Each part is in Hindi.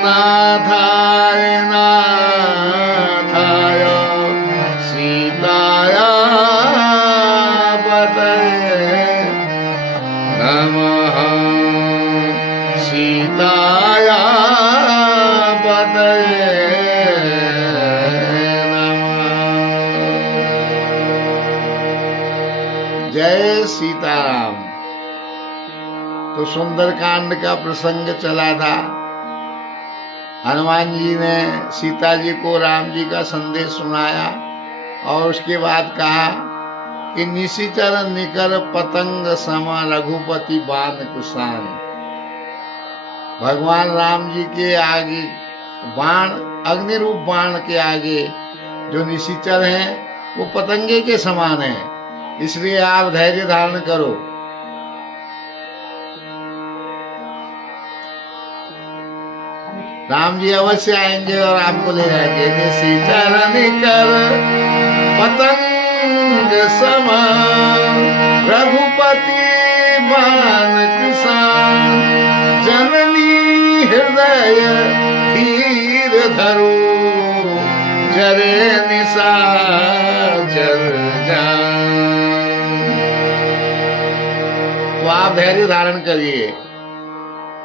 नाथाय नाथाय सीताय पतये नमः सीताय पतये नमः। जय सीताराम। तो सुंदरकांड का प्रसंग चला था। हनुमान जी ने सीता जी को राम जी का संदेश सुनाया और उसके बाद कहा कि निशिचर निकर पतंग सम रघुपति बाण कुशान। भगवान राम जी के आगे बाण, अग्नि रूप बाण के आगे जो निशिचर हैं वो पतंगे के समान है। इसलिए आप धैर्य धारण करो। राम जी अवश्य आएंगे और आपको ले जाएंगे। निशिचर निकर पतंग समान रघुपति बाण कुशान। जननी हृदय धीर धरो जरे निशाचर जान। तो आप धैर्य धारण करिए।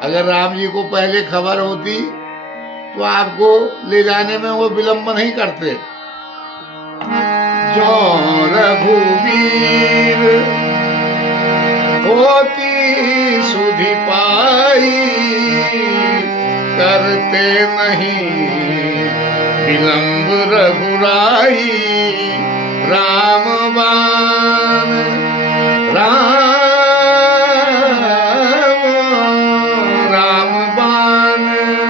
अगर राम जी को पहले खबर होती तो आपको ले जाने में वो विलंब नहीं करते। जो रघुवीर होती सुधि पाई करते नहीं विलंब रघुराई। राम बाण राम बाण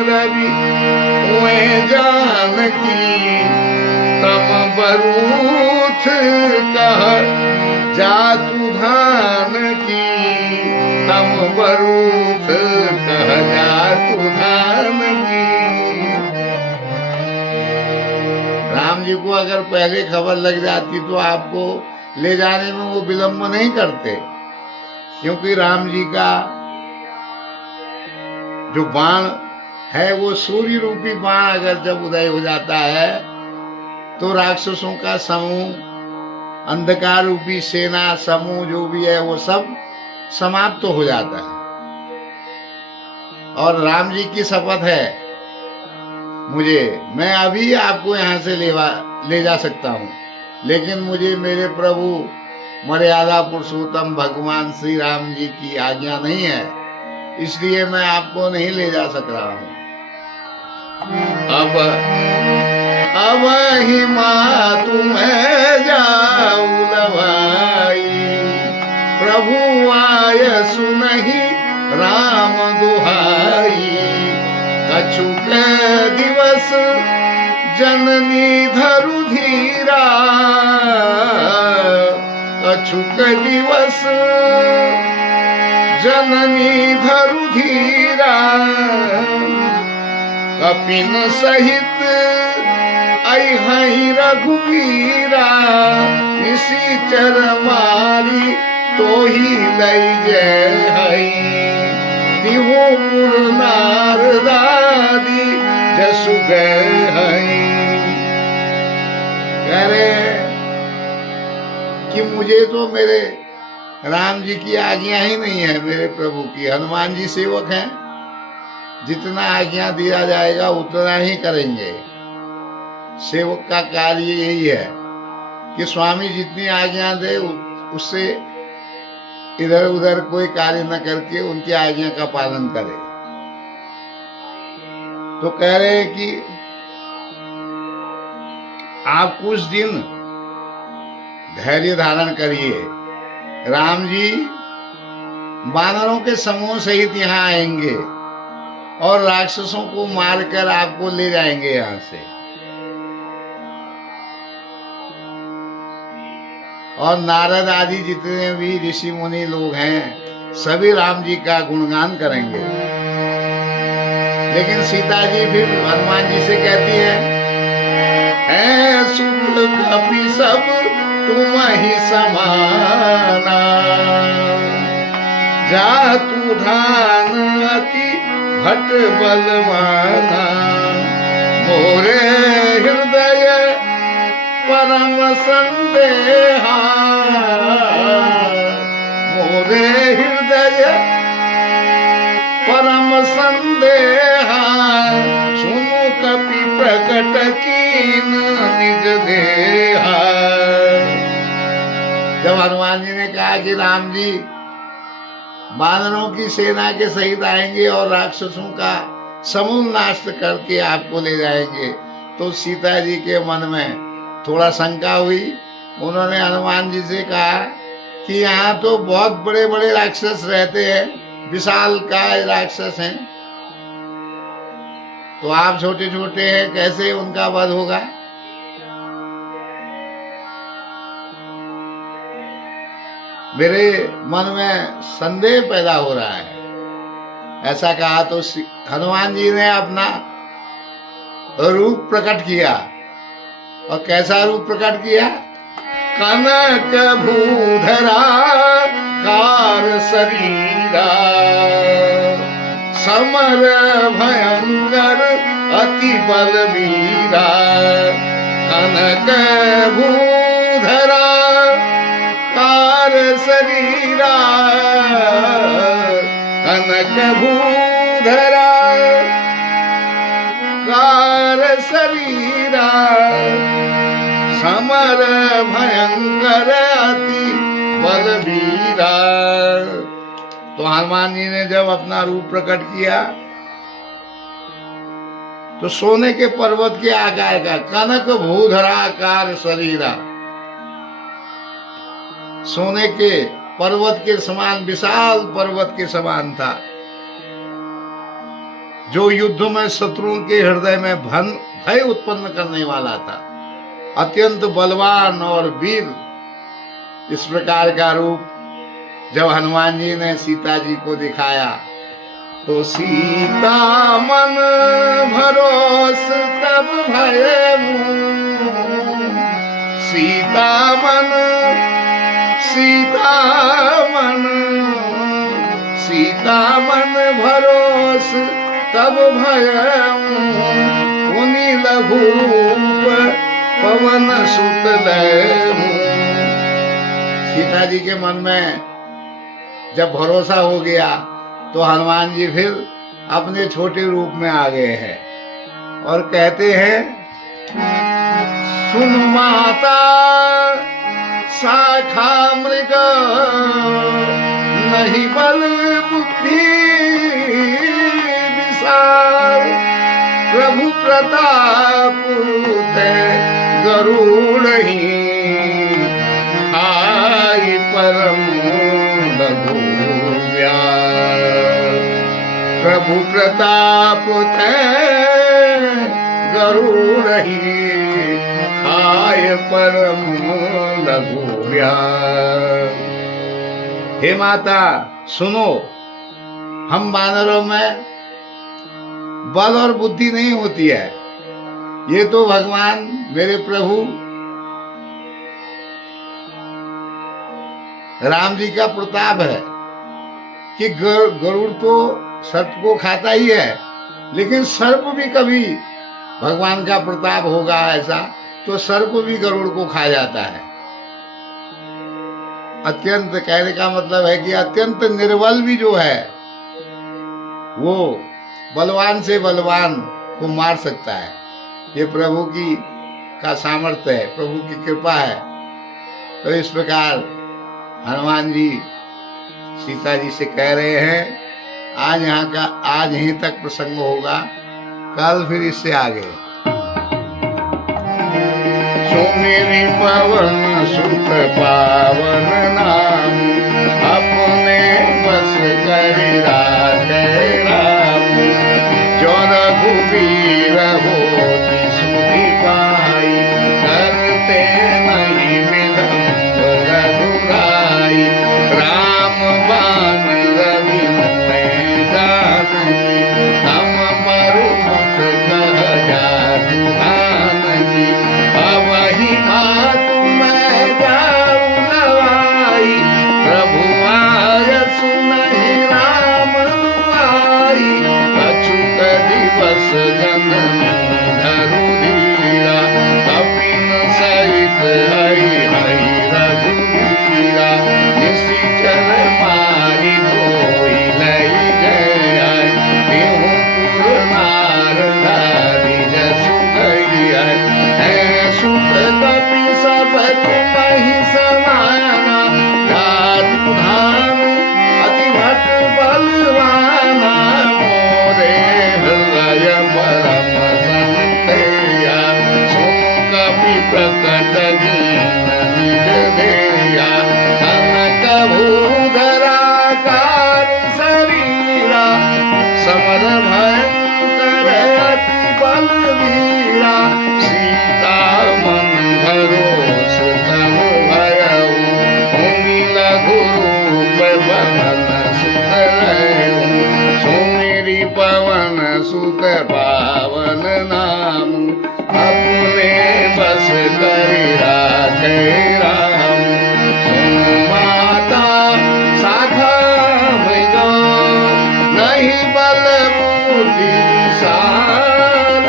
रवि जानकी तम बरूथ कह जातु धान की। तम बरूथ कह जातु धान की। राम जी को अगर पहले खबर लग जाती तो आपको ले जाने में वो विलंब नहीं करते, क्योंकि राम जी का जो बाण है वो सूर्य रूपी बाण अगर जब उदय हो जाता है तो राक्षसों का समूह, अंधकार रूपी सेना समूह जो भी है वो सब समाप्त तो हो जाता है। और राम जी की शपथ है मैं अभी आपको यहाँ से ले जा सकता हूँ, लेकिन मुझे मेरे प्रभु मर्यादा पुरुषोत्तम भगवान श्री राम जी की आज्ञा नहीं है, इसलिए मैं आपको नहीं ले जा सक रहा हूँ। अब ही माँ तुम्हें जाऊ लवाई। प्रभु आय सुनहि राम दुहाई। कछुक दिवस जननी धरु धीरा। कछुक दिवस जननी धरु धीरा। कपिन सहित अहि रघुवीरा। निशिचर मारी तो ही लई जय हई। तिहु पुर नारदादी जसु गए हई। कह रहे कि मुझे तो मेरे राम जी की आज्ञा ही नहीं है, मेरे प्रभु की। हनुमान जी सेवक हैं, जितना आज्ञा दिया जाएगा उतना ही करेंगे। सेवक का कार्य यही है कि स्वामी जितनी आज्ञा दे उससे इधर उधर कोई कार्य न करके उनकी आज्ञा का पालन करे। तो कह रहे हैं कि आप कुछ दिन धैर्य धारण करिए। राम जी वानरों के समूह सहित यहाँ आएंगे और राक्षसों को मारकर आपको ले जाएंगे यहाँ से। और नारद आदि जितने भी ऋषि मुनि लोग हैं सभी राम जी का गुणगान करेंगे। लेकिन सीता जी फिर हनुमान जी से कहती है सुख कपि सब तुम ही समाना। जातु धान अति भट बलवाना, मोरे हृदय परम संदेहा, मोरे हृदय परम संदेहा, सुनु कपि प्रकट कीन निज देहा। जब हनुमान जी ने कहा कि राम जी वानरों की सेना के सहित आएंगे और राक्षसों का समूल नाश करके आपको ले जाएंगे, तो सीता जी के मन में थोड़ा शंका हुई। उन्होंने हनुमान जी से कहा कि यहाँ तो बहुत बड़े बड़े राक्षस रहते हैं, विशालकाय राक्षस हैं, तो आप छोटे छोटे हैं, कैसे उनका वध होगा? मेरे मन में संदेह पैदा हो रहा है। ऐसा कहा तो हनुमान जी ने अपना रूप प्रकट किया। और कैसा रूप प्रकट किया? कनक भूधरा कार शरीरा, समर भयंकर अति बलवीरा, कनक भूधरा कार शरीरा, कनक भूधरा कार शरीरा, समर भयंकर अति बलवीरा। तो हनुमान जी ने जब अपना रूप प्रकट किया तो सोने के पर्वत के आकार का, कनक भूधराकार शरीरा, सोने के पर्वत के समान, विशाल पर्वत के समान था, जो युद्ध में शत्रुओं के हृदय में भय उत्पन्न करने वाला था, अत्यंत बलवान और वीर। इस प्रकार का रूप जब हनुमान जी ने सीता जी को दिखाया तो सीता मन भरोस तब भय, सीता मन, सीता मन, सीता मन भरोस तब भय, पुनि लघुरूप पवन सुत लय। सीता जी के मन में जब भरोसा हो गया तो हनुमान जी फिर अपने छोटे रूप में आ गए हैं और कहते हैं, सुन माता शाखा मृग, नहीं बल बुद्धि विशाल, प्रभु प्रताप गरुड़ ही, खाई परम लघु व्याल, प्रभु प्रताप गरुड़ ही, खाय परम लघु व्याल। हे माता सुनो, हम वानरों में बल और बुद्धि नहीं होती है, ये तो भगवान मेरे प्रभु राम जी का प्रताप है कि गरुड़ तो सर्प को खाता ही है, लेकिन सर्प भी कभी भगवान का प्रताप होगा ऐसा तो सर्प भी गरुड़ को खा जाता है। अत्यंत, कहने का मतलब है कि अत्यंत निर्बल भी जो है वो बलवान से बलवान को मार सकता है। ये प्रभु की का सामर्थ्य है, प्रभु की कृपा है। तो इस प्रकार हनुमान जी सीता जी से कह रहे हैं, आज यहीं तक प्रसंग होगा, कल फिर इससे आगे। सुमिरि पवन सुत पावन नाम, अपने बस करि राखे राम, जो रघुवीर होति सुधि पाई, करते नहीं विलंब रघुराई, राम बाण रवि में जानकी, हम मरु मुख कह जातु आनकी, अवहि मातु मैं जाऊं नवाई, प्रभु आय सुनहि राम दुआई, प्रकट कीन निज देया कनक भूधराकार शरीरा समर भयंकर अति बलवीरा सीता मन भरोस तब भयऊ भूमि लघु रूप पवन सुत रहू सुमिरि पवन सुत पावन नाम अपने बस करि राखे राम सुन माता शाखा मृगो नहीं बल बुद्धि विशाल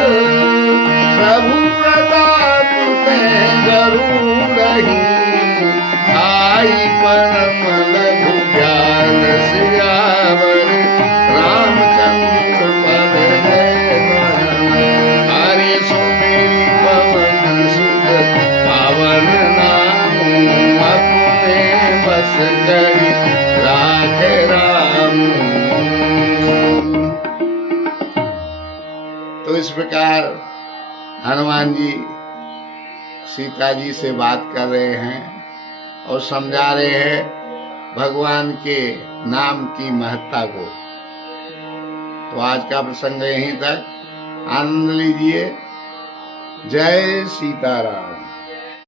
प्रभु प्रताप ते गरुड़हि आई परम लघु ज्ञान सियावर रामचंद्र पद जय हरे सुमिरि पवन सुत पावन नाम अपने बस करि राखे राम। तो इस प्रकार हनुमान जी सीता जी से बात कर रहे हैं और समझा रहे हैं भगवान के नाम की महत्ता को। तो आज का प्रसंग यहीं तक, आनंद लीजिए। जय सीताराम।